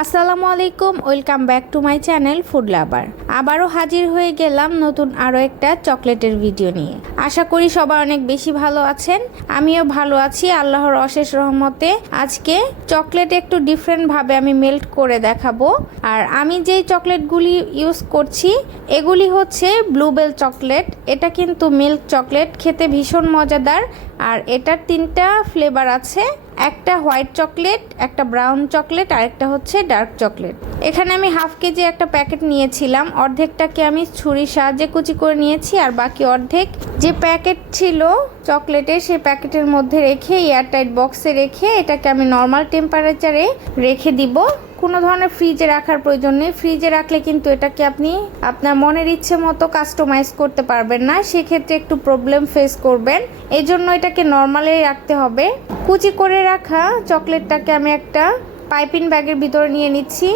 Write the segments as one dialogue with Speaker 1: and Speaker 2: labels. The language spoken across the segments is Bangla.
Speaker 1: আসসালামু আলাইকুম, welcome back to my channel food lover. আবারও হাজির হয়ে গেলাম নতুন আরও একটা চকলেটের ভিডিও নিয়ে। আশা করি সবাই অনেক বেশি ভালো আছেন, আমিও ভালো আছি, আল্লাহর অশেষ রহমতে। আজকে চকলেট একটু ডিফারেন্টভাবে আমি মেল্ট করে দেখাবো। আর আমি যেই চকলেটগুলি ইউজ করছি, এগুলি হচ্ছে ব্লুবেল চকলেট। এটা কিন্তু মিল্ক চকলেট, খেতে ভীষণ মজাদার। আর এটার তিনটা ফ্লেভার আছে। একটা হোয়াইট চকলেট, একটা ব্রাউন চকলেট আর একটা হচ্ছে ডার্ক চকলেট। এখানে আমি হাফ কেজি একটা প্যাকেট নিয়েছিলাম। অর্ধেকটাকে আমি ছুরির সাহায্যে কুচি করে নিয়েছি আর বাকি অর্ধেক যে প্যাকেট ছিল চকলেটের সেই প্যাকেটের মধ্যে রেখে এয়ারটাইট বক্সে রেখে এটাকে আমি নর্মাল টেম্পারেচারে রেখে দিব। কোনো ধরনের ফ্রিজে রাখার প্রয়োজন নেই। ফ্রিজে রাখলে কিন্তু এটাকে আপনি আপনার মনের ইচ্ছে মতো কাস্টমাইজ করতে পারবেন না। সেক্ষেত্রে একটু প্রবলেম ফেস করবেন। এই জন্য এটাকে নর্মালেই রাখতে হবে। কুচি করে রাখা চকলেটটাকে আমি একটা পাইপিং ব্যাগের ভিতরে নিয়ে নিচ্ছি।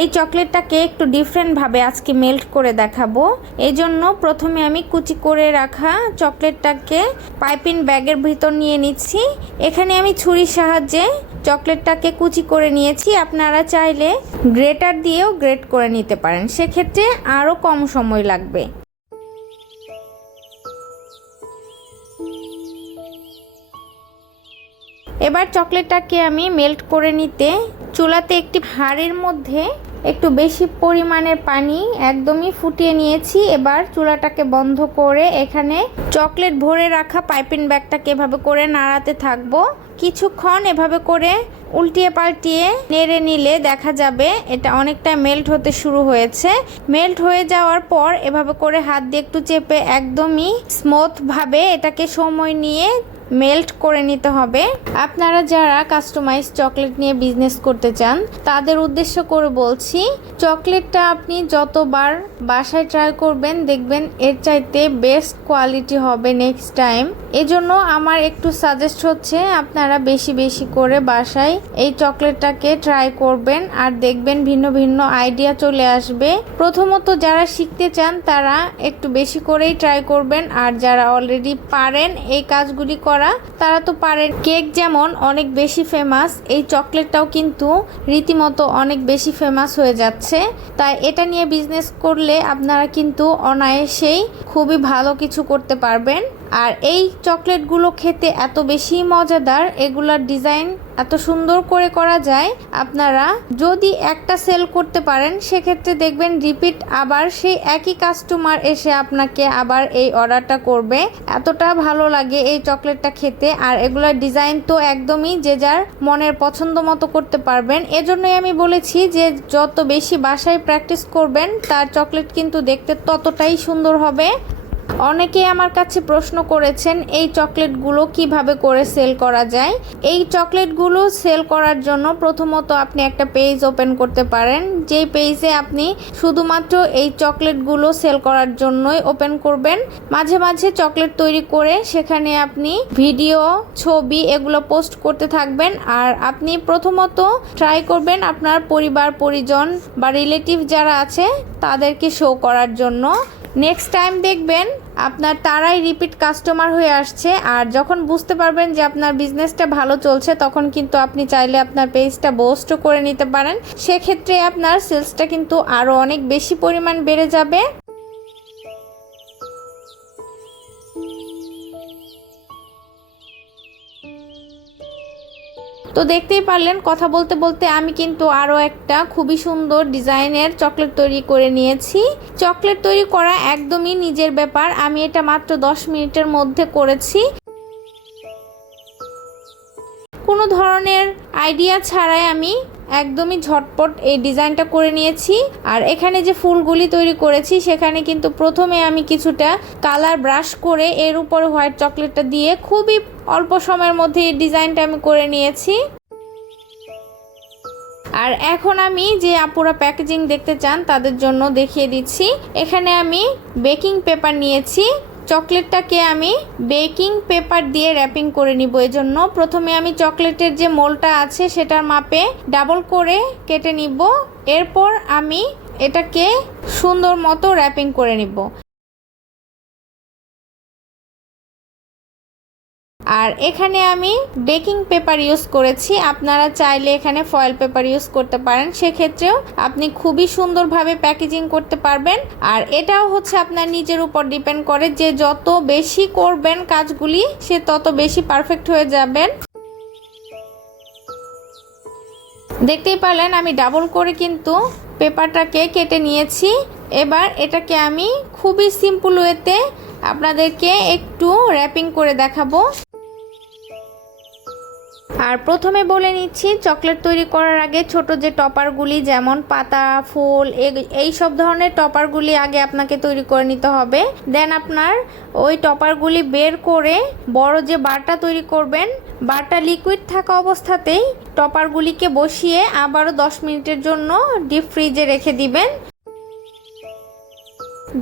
Speaker 1: এই চকলেটটাকে একটু ডিফারেন্টভাবে আজকে মেল্ট করে দেখাবো। এই জন্য প্রথমে আমি কুচি করে রাখা চকলেটটাকে পাইপিং ব্যাগের ভিতর নিয়ে নিচ্ছি। এখানে আমি ছুরির সাহায্যে চকলেটটাকে কুচি করে নিয়েছি। আপনারা চাইলে গ্রেটার দিয়েও গ্রেট করে নিতে পারেন। সেক্ষেত্রে আরও কম সময় লাগবে। এবার চকলেটটাকে আমি মেল্ট করে নিতে চুলাতে একটি হাড়ের মধ্যে একটু বেশি পরিমাণের পানি একদমই ফুটিয়ে নিয়েছি। এবার চুলাটাকে বন্ধ করে এখানে চকলেট ভরে রাখা পাইপিং ব্যাগটাকে এভাবে করে নাড়াতে থাকব। কিছুক্ষণ এভাবে করে উল্টিয়ে পাল্টিয়ে নেড়ে নিলে দেখা যাবে এটা অনেকটা মেল্ট হতে শুরু হয়েছে। মেল্ট হয়ে যাওয়ার পর এভাবে করে হাত দিয়ে একটু চেপে একদমই স্মুথভাবে এটাকে সময় নিয়ে মেল্ট করে নিতে হবে। আপনারা যারা কাস্টমাইজ চকলেট নিয়ে বিজনেস করতে চান, তাদের উদ্দেশ্য করে বলছি চকলেটটা আপনি যতবার বাসায় ট্রাই করবেন, দেখবেন এর চাইতে বেস্ট কোয়ালিটি হবে নেক্সট টাইম এজন্য আমার একটু সাজেস্ট হচ্ছে, আপনারা বেশি বেশি করে বাসায় এই চকলেটটাকে ট্রাই করবেন আর দেখবেন ভিন্ন ভিন্ন আইডিয়া চলে আসবে। প্রথমত যারা শিখতে চান, তারা একটু বেশি করেই ট্রাই করবেন আর যারা অলরেডি পারেন, এই কাজগুলি করা তারা তো পারে কেক যেমন অনেক বেশি ফেমাস এই চকলেটটাও কিন্তু রীতিমতো অনেক বেশি ফেমাস হয়ে যাচ্ছে। তাই এটা নিয়ে বিজনেস করলে আপনারা কিন্তু অনায়াসেই খুবই ভালো কিছু করতে পারবেন। আর এই চকলেটগুলো খেতে এত বেশি মজাদার, এগুলার ডিজাইন এত সুন্দর করে করা যায় আপনারা যদি একটা সেল করতে পারেন, সেক্ষেত্রে দেখবেন রিপিট আবার সেই একই কাস্টমার এসে আপনাকে আবার এই অর্ডারটা করবে। এতটা ভালো লাগে এই চকলেটটা খেতে। আর এগুলার ডিজাইন তো একদমই যে যার মনের পছন্দ মতো করতে পারবেন। এজন্যই আমি বলেছি যে যত বেশি বাসায় প্র্যাকটিস করবেন, তার চকলেট কিন্তু দেখতে ততটাই সুন্দর হবে। অনেকেই আমার কাছে প্রশ্ন করেছেন, এই চকলেটগুলো কীভাবে করে সেল করা যায়? এই চকলেটগুলো সেল করার জন্য প্রথমত আপনি একটা পেজ ওপেন করতে পারেন, যেই পেজে আপনি শুধুমাত্র এই চকলেটগুলো সেল করার জন্যই ওপেন করবেন। মাঝে মাঝে চকলেট তৈরি করে সেখানে আপনি ভিডিও, ছবি এগুলো পোস্ট করতে থাকবেন আর আপনি প্রথমত ট্রাই করবেন আপনার পরিবার, পরিজন বা রিলেটিভ যারা আছে তাদেরকে শো করার জন্য। নেক্সট টাইম দেখবেন আপনার তারাই রিপিট কাস্টমার হয়ে আসছে। আর যখন বুঝতে পারবেন যে আপনার বিজনেসটা ভালো চলছে, তখন কিন্তু আপনি চাইলে আপনার পেজটা বোস্টও করে নিতে পারেন। সেক্ষেত্রে আপনার সেলসটা কিন্তু আরও অনেক বেশি পরিমাণ বেড়ে যাবে। তো দেখতেই পারলেন, কথা বলতে বলতে আমি কিন্তু আরও একটা খুবই সুন্দর ডিজাইনের চকলেট তৈরি করে নিয়েছি। চকলেট তৈরি করা একদমই নিজের ব্যাপার, আমি এটা মাত্র দশ মিনিটের মধ্যে করেছি। কোনো ধরনের আইডিয়া ছাড়াই আমি একদমই ঝটপট এই ডিজাইনটা করে নিয়েছি। আর এখানে যে ফুলগুলি তৈরি করেছি, সেখানে কিন্তু প্রথমে আমি কিছুটা কালার ব্রাশ করে এর উপরে হোয়াইট চকলেটটা দিয়ে খুবই অল্প সময়ের মধ্যে এই ডিজাইনটা আমি করে নিয়েছি। আর এখন আমি যে আপুরা প্যাকেজিং দেখতে চান, তাদের জন্য দেখিয়ে দিচ্ছি। এখানে আমি বেকিং পেপার নিয়েছি। চকলেটটাকে আমি বেকিং পেপার দিয়ে র্যাপিং করে নিব। এজন্য প্রথমে আমি চকলেটের যে মোলটা আছে সেটার মাপে ডাবল করে কেটে নিব। এরপর আমি এটাকে সুন্দর মতো র্যাপিং করে নিব। আর এখানে আমি বেকিং পেপার ইউজ করেছি। আপনারা চাইলে এখানে ফয়েল পেপার ইউজ করতে পারেন। সেক্ষেত্রেও আপনি খুবই সুন্দরভাবে প্যাকেজিং করতে পারবেন। আর এটাও হচ্ছে আপনার নিজের উপর ডিপেন্ড করে যে যত বেশি করবেন কাজগুলি, সে তত বেশি পারফেক্ট হয়ে যাবেন। দেখতেই পারলেন, আমি ডাবল করে কিন্তু পেপারটাকে কেটে নিয়েছি। এবার এটাকে আমি খুবই সিম্পল ওয়েতে আপনাদেরকে একটু র্যাপিং করে দেখাবো। আর প্রথমে বলে নিচ্ছি, চকলেট তৈরি করার আগে ছোট যে টপারগুলি, যেমন পাতা, ফুল এই সব ধরনের টপারগুলি আগে আপনাকে তৈরি করে নিতে হবে। দেন আপনার ওই টপারগুলি বের করে বড় যে বারটা তৈরি করবেন, বারটা লিকুইড থাকা অবস্থাতেই টপারগুলিকে বসিয়ে আবারও দশ মিনিটের জন্য ডিপ ফ্রিজে রেখে দিবেন।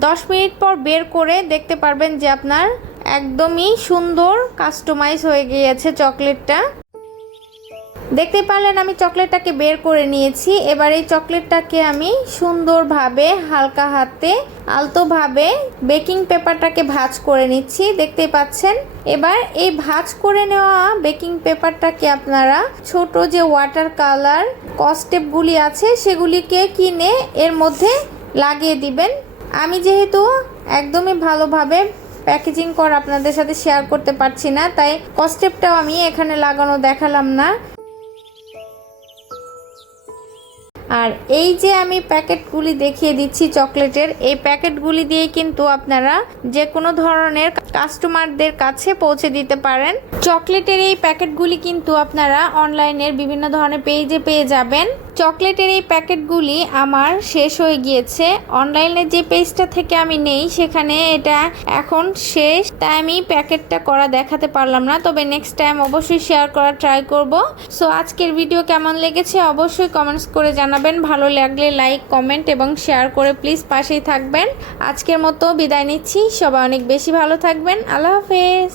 Speaker 1: দশ মিনিট পর বের করে দেখতে পারবেন যে আপনার একদমই সুন্দর কাস্টমাইজ হয়ে গিয়েছে চকলেটটা। দেখতে পারলেন আমি চকলেটটাকে বের করে নিয়েছি। এবার এই চকলেটটাকে আমি সুন্দরভাবে হালকা হাতে, আলতোভাবে বেকিং পেপারটাকে ভাজ করে নিচ্ছি। দেখতে পাচ্ছেন? এবার এই ভাঁজ করে নেওয়া বেকিং পেপারটাকে আপনারা ছোট যে ওয়াটার কালার কস্টেপগুলি আছে, সেগুলিকে কিনে এর মধ্যে লাগিয়ে দিবেন। আমি যেহেতু একদমই ভালোভাবে প্যাকেজিং করা আপনাদের সাথে শেয়ার করতে পারছি না, তাই কস্টেপটাও আমি এখানে লাগানো দেখালাম না। আর এই যে আমি প্যাকেটগুলি দেখিয়ে দিচ্ছি চকলেটের, এই প্যাকেটগুলি দিয়ে কিন্তু আপনারা যে কোনো ধরনের কাস্টমারদের কাছে পৌঁছে দিতে পারেন। চকলেটের এই প্যাকেটগুলি কিন্তু আপনারা অনলাইনের বিভিন্ন ধরনের পেজে পেয়ে যাবেন। চকলেটের এই প্যাকেটগুলি আমার শেষ হয়ে গিয়েছে। অনলাইনে যে পেজটা থেকে আমি নেই, সেখানে এটা এখন শেষ। তাই আমি প্যাকেটটা করা দেখাতে পারলাম না, তবে নেক্সট টাইম অবশ্যই শেয়ার করা ট্রাই করব। সো আজকের ভিডিও কেমন লেগেছে অবশ্যই কমেন্টস করে জানাবেন। ভালো লাগলে লাইক কমেন্ট এবং শেয়ার করে প্লিজ পাশেই থাকবেন। আজকের মতো বিদায় নিচ্ছি। সবাই অনেক বেশি ভালো থাকবেন আল্লাহ হাফেজ।